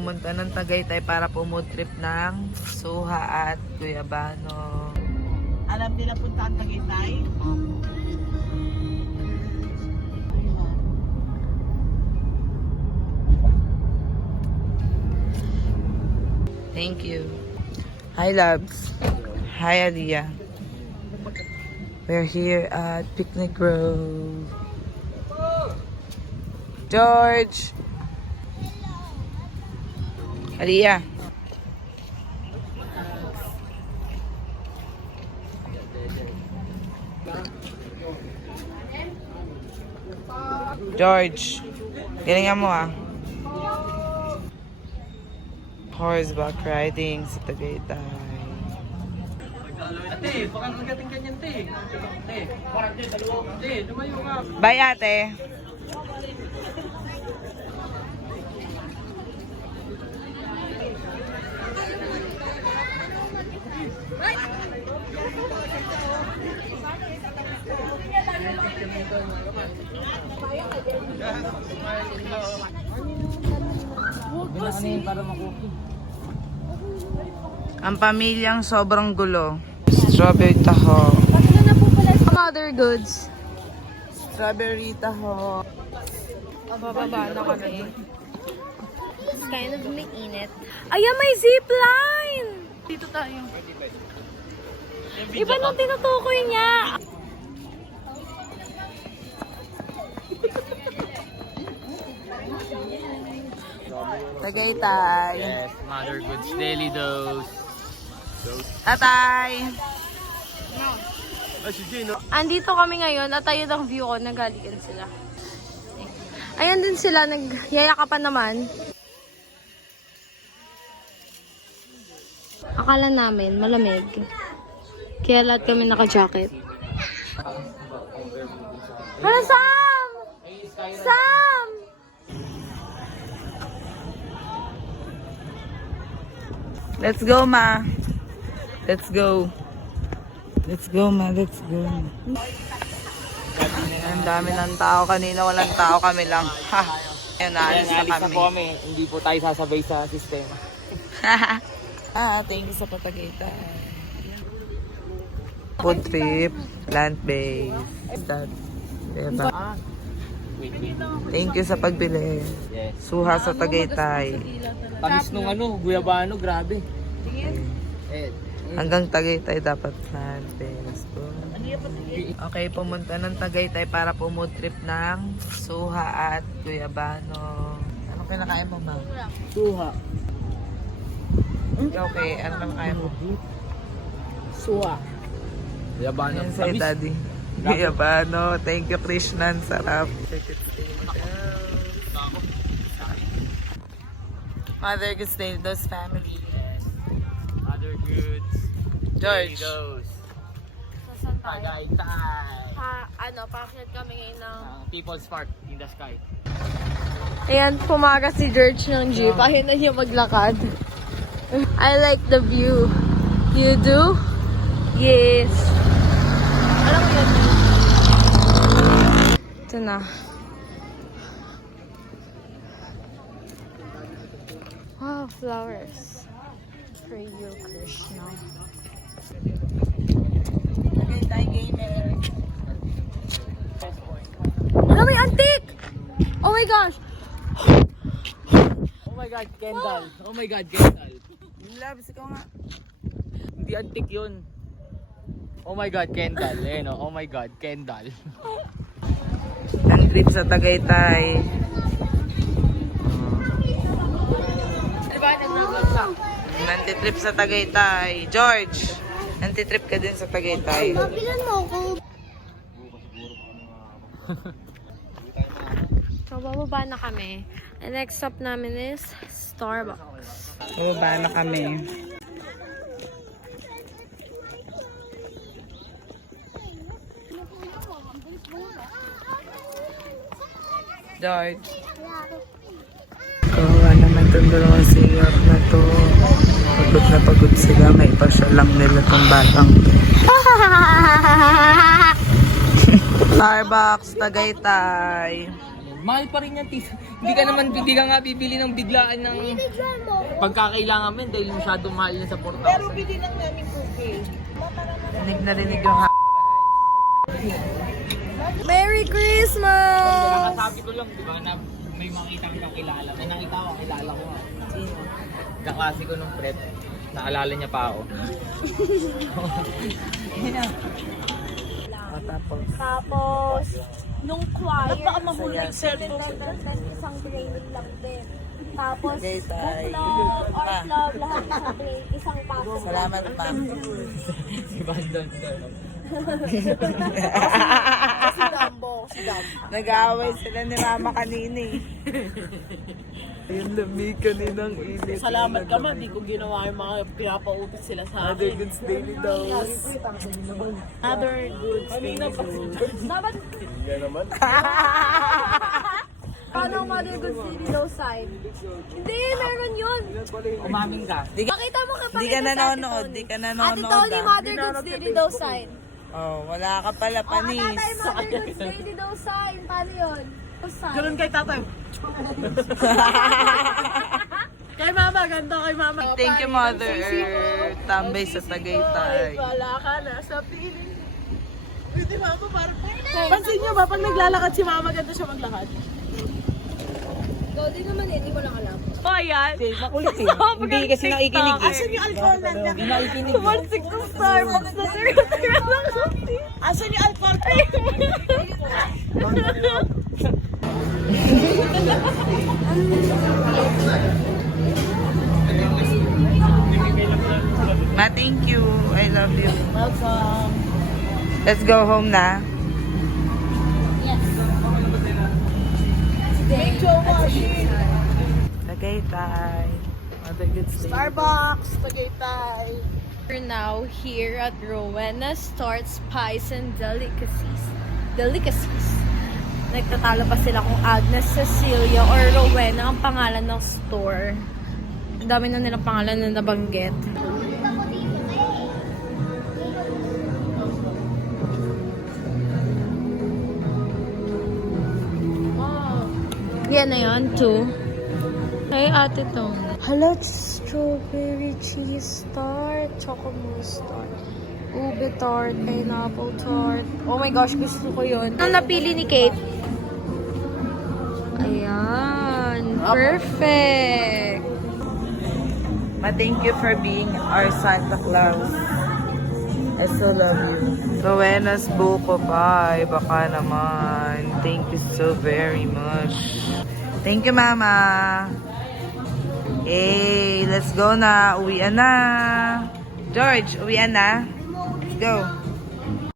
Pumunta ng Tagaytay para pumood trip ng Suha at Guyabano. Alam nila punta ang Tagaytay? Thank you. Hi, loves. Hi, Aliyah. We're here at Picnic Grove. George! Aliyah. George, galingan mo ah. Horseback riding sa Tagaytay. Ate, baka nagating ganyan, te. Te, parang te, dalawa. Te, lumayo ka. Bye, ate. Ang pamilyang sobrang gulo. Strawberry taho. Mother goods. Strawberry taho. Bababa na kami. It's kind of mainit. Ayan, may zipline! Dito tayo. Iba nung tinutukoy niya. Tagaytay. Yes, Mother Goods Daily Dose. Tatay. Andito kami ngayon at ayun ang view ko. Naghalikan sila. Ayan din sila. Nagyayakapan naman. Akala namin malamig. Kaya lahat kami naka-jacket. Hala, Sam! Sam! Let's go, ma. Let's go. Let's go, ma. Let's go. Ang dami ng tao. Kanina walang tao, kami lang. Ha. Ayun, naalis na kami. kami. Hindi po tayo sasabay sa sistema. Thank you sa Tagaytay. Food trip, plant-based. Diba? Wait. Thank you sa pagbili. Yes. Suha sa Tagaytay. Tamis nung guyabano, grabe. Hanggang Tagaytay dapat plant-based. Okay, pumunta ng Tagaytay para pumood trip ng Suha at Guyabano. Ano kinakain mo, ma? Suha. Okay, ano naman kaya mo? Suha. Guyabano. Ayan sa'yo, daddy. Guyabano. Thank you, Krishnan. Sarap. Mother Goods Daily Dose family. Yes. Mother Goods George. Daily Dose. Saan tayo? Tagaytay. Pakyat kami ngayon ng... People's Park in the sky. Ayan, pumaga si George ng jeep. Ayaw na niya maglakad. I like the view. You do? Yes. Alam mo yun? Ito na. Wow, flowers. For you, Krishna. Tagaytay gamer. Ano, may antique! Oh my gosh! Oh my God, Kendall. Oh my God, Kendall. Labs, ikaw nga. Hindi antik yun. Oh my God, Kendall. Eh, no? Oh my God, Kendall. Ang trip sa Tagaytay. Diba, nag-vlog ka? Nantitrip sa Tagaytay. George, nantitrip ka din sa Tagaytay. Pabilan mo ako. So, bababa na kami. And next stop namin is Starbucks. Bumaba na kami. George. Kawawa naman itong dalawang senior na to. Pagod sila. May pasya lang nila itong batang to. Starbucks, Tagaytay. Mahal pa rin yan, tis. Hindi ka nga bibili ng biglaan ng pagkakailangan mo dahil masyadong mahal yan sa 4,000. Pero bili lang namin cookie. Rinig yung Merry Christmas! Nakasabi ko lang, di ba, na may makita kang kilala. May nakita ko, kilala ko nga. Kaklase ko nung prep. Naalala niya pa ako. Tapos, nung choir, Baka mahula yung cellphone. isang training lang din. Tapos, Okay, bye. book love, art love, lahat isang training, isang paso. Salamat, ma'am. Si Bandon. Si Dambo. Nag-aaway sila ni mama kanina eh. Yung lamig kaninang init. Salamat ka man, di ko ginawa yung mga pinapautos sila sa Other akin. goods daily dose. Other goods. Dapat, paano Mother Good City low side? Hindi, meron yun. Umaming ka. Pakita mo ka, Di ka nanonood, di ka Ate nanonood. Tony, ah. Mother Good City low side. Oh, wala ka pala, panis. Tatay, Mother Good City low side. Paano yun? Low side. Ganun kay tatay. Kay mama, ganda kay mama. Thank you, Mother Earth. Tambay sa Tagaytay. Wala ka na sa piling. Pwede mama, parang... Pansin nyo ba, pag naglalakad si mama, ganda siya maglakad. Ikaw din naman eh, hindi ko lang alam. Oh, yan. Makulit eh. Hindi kasi nakikinig eh. Asan yung alcohol na Nakikinig eh. Mansig ng Starbucks na sir. Asan yung alcohol? Ma, thank you. I love you. Welcome. Let's go home na. Thank you, Washi. Tagaytay. Mother Goods Day. Starbucks, Tagaytay. We're now here at Rowena Starts Pies and Delicacies. Nagtatalo pa sila kung Agnes Cecilia or Rowena ang pangalan ng store. Ang dami na nilang pangalan na nabanggit. Yan na yun, 2. Ay, ate to. Hello, strawberry cheese tart, choco mousse tart, ube tart, pineapple tart. Oh my gosh, gusto ko yun. Ano napili ni Kate? Ayan. Perfect. Ma, thank you for being our Santa Claus. I so love you. Rowena's buko pie. Baka naman. Thank you so very much. Thank you, Mama. Hey, let's go na. Uwian na. George, uwian na. Let's go.